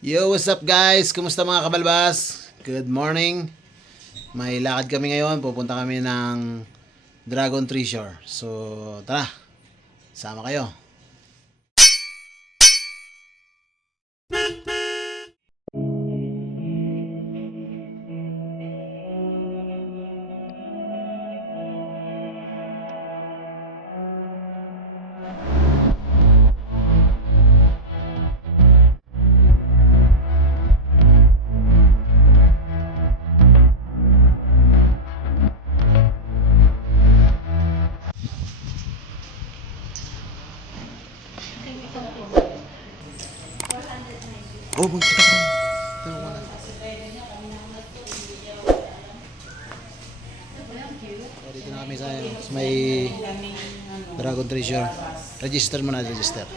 Yo, what's up guys? Kumusta mga kabalbas? Good morning. May lakad kami ngayon. Pupunta kami ng Dragon Treasure. So, tara. Sama kayo. Oh, magkita ka. Tanong mo na. So, dito na kami sa may Dragon Treasure. Register mo na, register.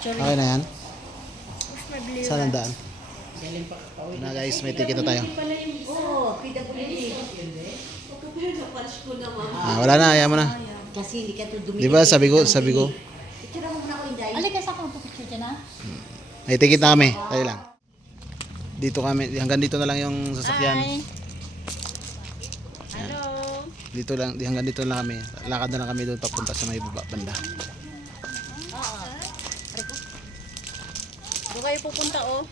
Okay na yan? Saan ang daan? Na guys, may ticket na tayo. Wala na, ayaw mo na. Kasi hindi ka to Di ba sabi ko. Picture mo muna ako yung dahil. Alika sa ako picture dyan ha? May ticket na kami. Tayo lang. Dito kami, hanggang dito na lang yung sasakyan. Hi! Hello! Dito lang, hanggang dito lang kami. Lakad na lang kami doon papunta sa may baba banda. Doon kayo pupunta oh.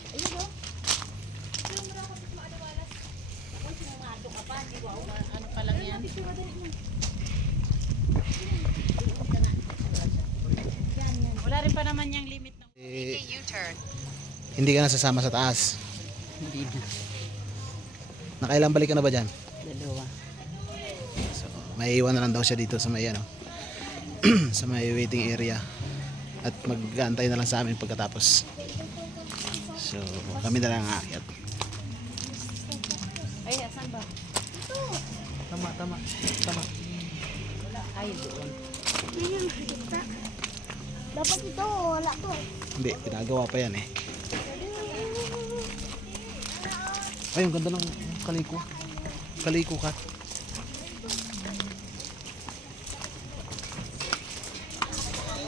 Ano pa lang yan? Wala rin pa naman yung limit ng Hindi ka na sasama sa taas. Hindi na. Nakailang balik ka na ba dyan? Dalawa. So, may iwan na lang daw siya dito sa may ano, sa may waiting area. At mag-aantay na lang sa amin pagkatapos. So, kami na lang aakyat. Ay, asan ba? Tama. Ay, doon. Dapat ito, wala to. Hindi, ginagawa pa yan eh. Ay, ang ganda ng kaliko. Kaliko kat.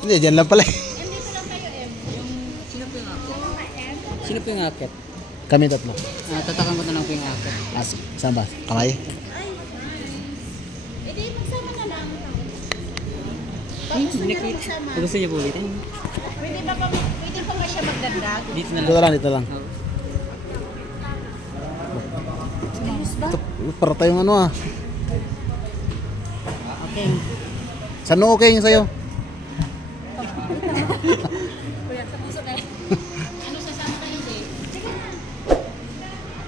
Hindi, dyan lang pala eh. Sino po yung akit? Kami tatlo. Tatakan ko na lang po yung akit. Saan ba? Kamay? Gusto niyo po ulitin? Pwede pa ba siya magdagdag? Dito na Dito lang. lang, dito lang. Ito, para tayong ano ah. Okay. Saan no okay yung sa'yo? Kuya, sa puso na ano sasama kayo hindi?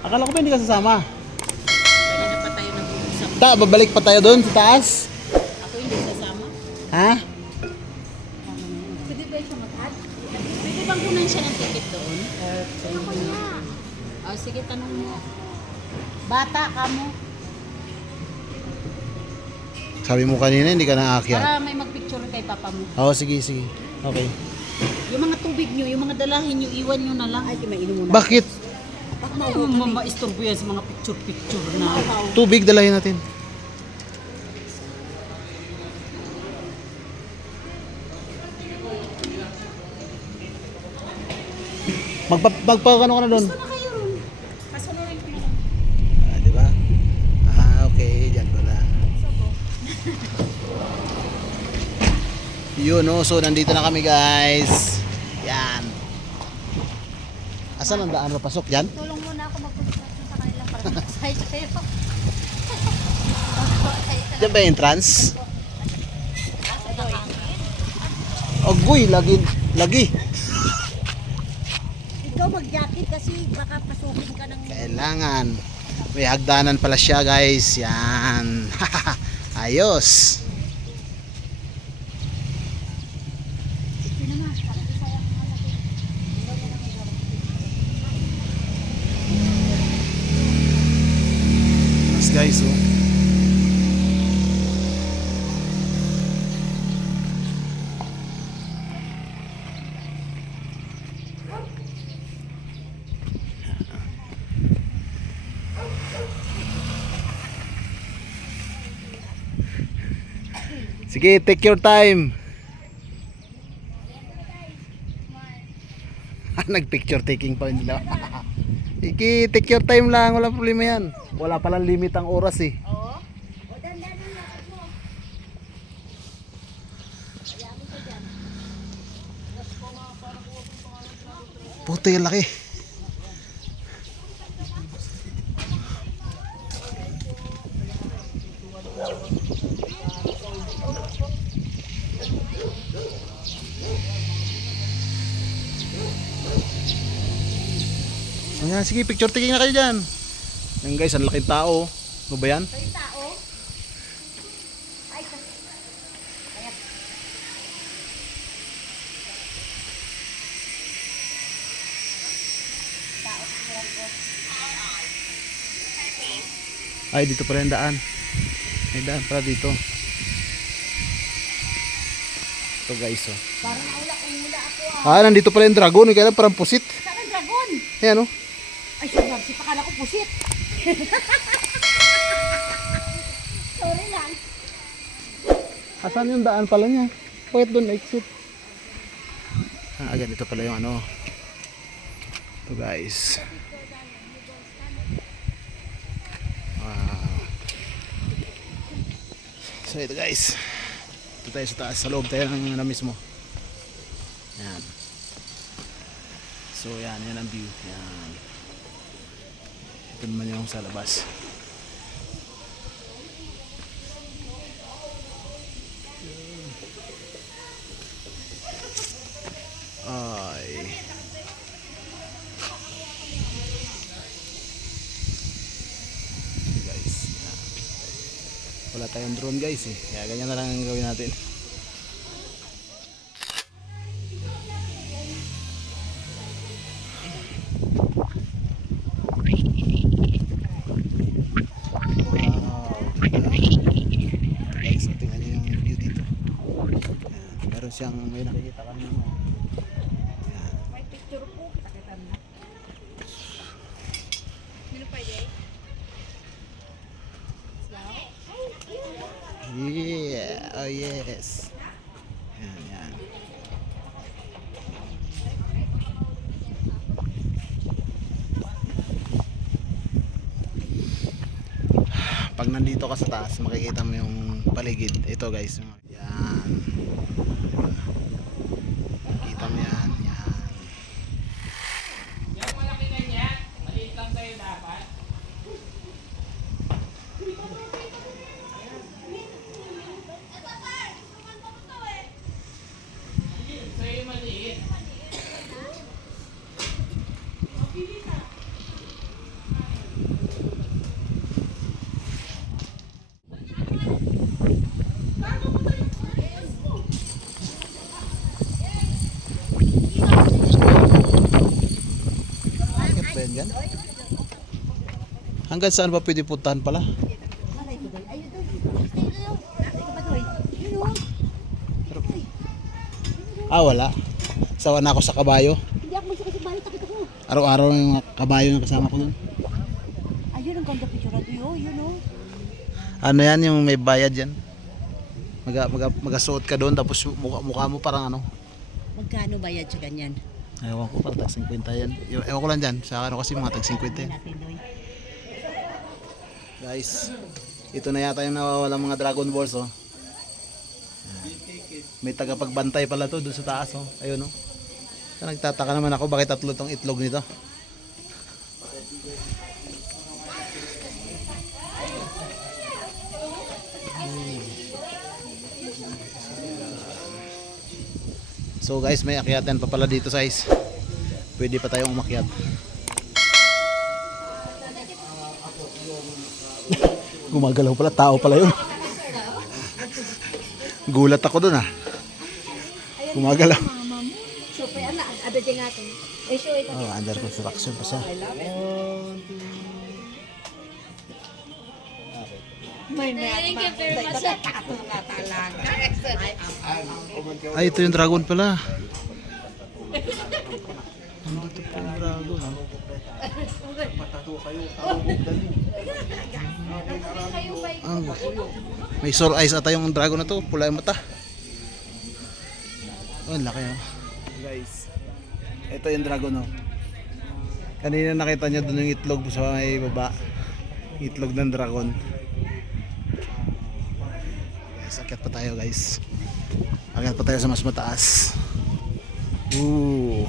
Akala ko ba hindi ka sasama? Pwede na pa tayo nag-uusap. Babalik pa tayo doon sa taas? Ako hindi sasama. Ha? Pwede ba siya mag-add? Pwede bang kunan siya ng ticket doon? Oh, sige, tanong mo. Bata ka mo. Sabi mo kanina hindi ka naakyat. Para may magpicture kay papa mo. Oo, sige. Okay. Yung mga tubig nyo, yung mga dalahin nyo, iwan nyo na lang. Ay, mainom muna. Bakit? Ano ma-istorbo yan sa mga picture na. Tubig dalahin natin. Magpa-ano ka na doon? Gusto na kayo ron. Pasunurin ko na lang. Di ba? Okay. Diyan pala. Yun, no? So, nandito na kami, guys. Yan. Asan ang daan papasok? Yan? Tulong muna ako mag-construction sa kanila para makasay kayo. Diyan ba yung entrance? Agoy, lagi. Ikaw mag-jacket kasi baka pasukin ka ng... Kailangan. May hagdanan pala siya, guys. Yan. Ayos. Mas guys, oh. Sige, take your time. Nag-picture taking pa rin nila. Iki, take your time lang, wala problema yan. Wala palang limit ang oras eh. Puto yung laki. Ayan, sige, picture taking na kayo dyan. Ayan guys, ang laking tao. Ano ba yan? Ay, dito pala yung daan. May daan pala dito. Ito guys, oh. Parang mula ako ah. Ah, nandito pala yung dragon. Kaya parang pusit. Saan ang dragon? Ayan, oh. Ay, sorry. Pakala ko pusit. Sorry lang. Asan yung daan pala niya? Bakit doon exit? Ah, ganito pala yung ano. Ito guys. Wow. So ito guys. Ito tayo sa taas. Sa loob tayo ng mismo. Yan. So yan. Yan ang view. Yan. Ito naman yung sa labas. Ay. Guys, yan. Wala tayong drone guys eh. Kaya ganyan na lang ang gawin natin. Guys, so tingnan nyo yung view dito. Yan. Meron siyang may nakikita kami ng May picture po. Kita na. yeah, oh yes. Yan, yan. Pag nandito ka sa taas, makikita mo yung paligid. Ito guys, yan. Makikita mo yan, yan. Yung malaki ganyan, maliit lang sa'yo dapat. Sa'yo maliit. Bakit ba yan dyan? Hanggang saan ba pwede puntahan pala? Malay ko doon. Ayun doon. Stay doon. Ikaw ba doon? Yun o. Ah, wala. Sawa na ako sa kabayo. Hindi ako magsuka sa bahay. Takot ako. Araw-araw yung mga kabayo yung kasama ko nun. Ayun ang ganda picture na doon. Yun o. Ano yan yung may bayad yan? Magasuot ka doon tapos mukha mo parang ano. Magkano bayad sa ganyan? Ewan ko, parang tag 50 yan. Ewan ko lang dyan. Sa ano kasi mga tag 50 yan. Natin doy. Guys, ito na yata yung nawawalang mga Dragon Balls, oh. May tagapagbantay pala to doon sa taas, oh. Ayun, oh. Nagtataka naman ako bakit tatlo tong itlog nito. So guys, may akyatan pa pala dito guys. Pwede pa tayong umakyat. Gumagalaw pala, tao pala yun. Gulat ako dun ah. Gumagalaw. So, kaya na. Ada dyan natin. Eh, show ito. Oh, under construction pa siya. Thank you very much. Ay, ito yung dragon pala. Nandito pa yung dragon. Oh. Ah, may sore eyes ata yung dragon na to. Pula yung mata. Oh, ang laki oh. Guys, Ito yung dragon, oh. Kanina nakita nyo doon yung itlog sa may baba. Itlog ng dragon. Guys, akyat pa tayo guys. Akyat pa tayo sa mas mataas. Ooh.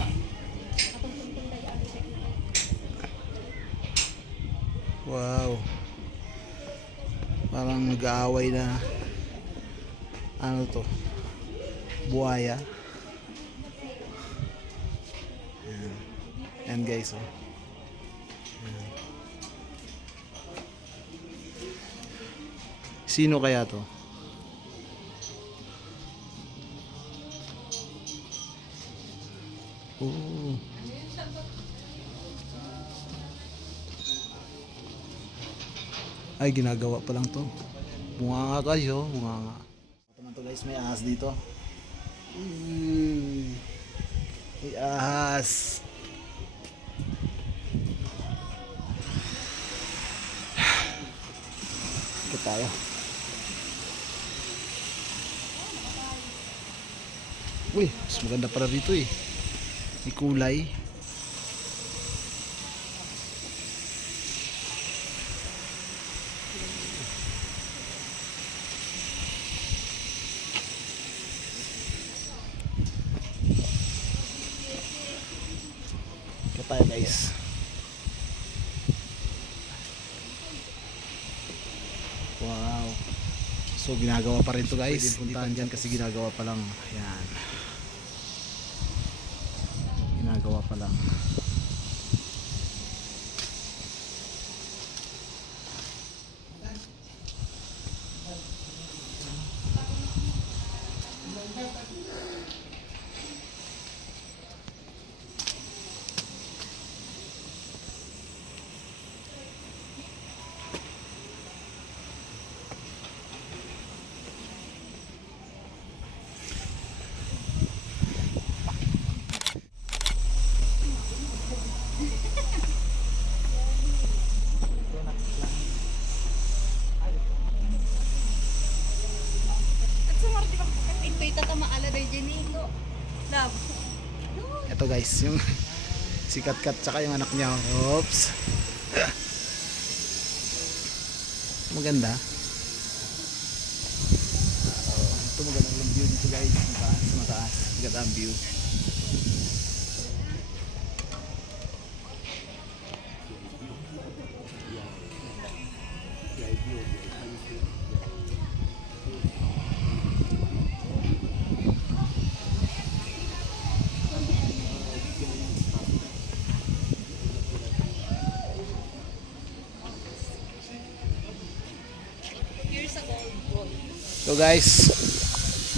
Wow. Parang nag-aaway na ano to, buhaya. Yan guys, oh. Yan. Sino kaya to? Oh. Ay, ginagawa pa lang to. Bunga nga kayo, bunga nga. Ito naman to guys, may ahas dito. May ahas. Ikot tayo. Uy, mas maganda para dito eh. May kulay. Ikot tayo guys. Wow. So ginagawa pa rin to guys. Pwede puntahan dyan kasi ginagawa pa lang. Ayan. Ginagawa pa lang. Ito guys, yung si Kat-Kat tsaka yung anak niya. Oops. Maganda. Ito magandang view dito guys. Mataas, mataas. Maganda ang view. So guys,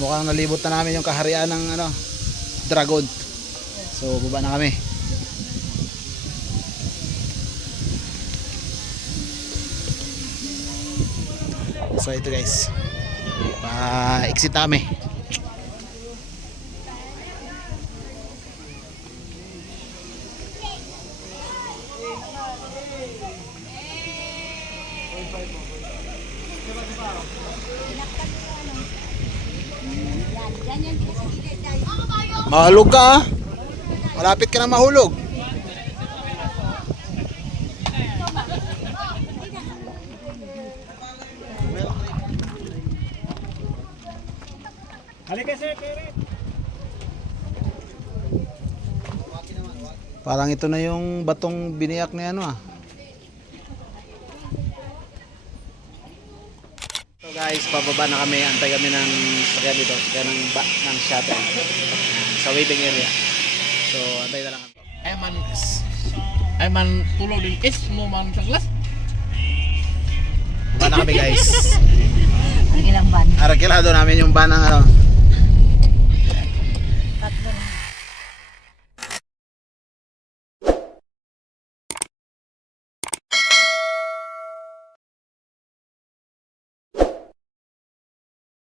mukhang nalibot na namin yung kaharian ng ano, dragon. So baba na kami. So ito guys, pa-exit na kami. Mahulog ka ah. Malapit ka na mahulog. Parang ito na yung batong biniyak ni ano ah. So guys, pababa na kami. Antay kami ng sakyan dito. Sakyan ng shuttle sa waiting area. So antay na lang kami. Eman tulog din is mo man sa class. Baba na kami guys. Ang ilang ban. Arakilado namin yung van ng ano,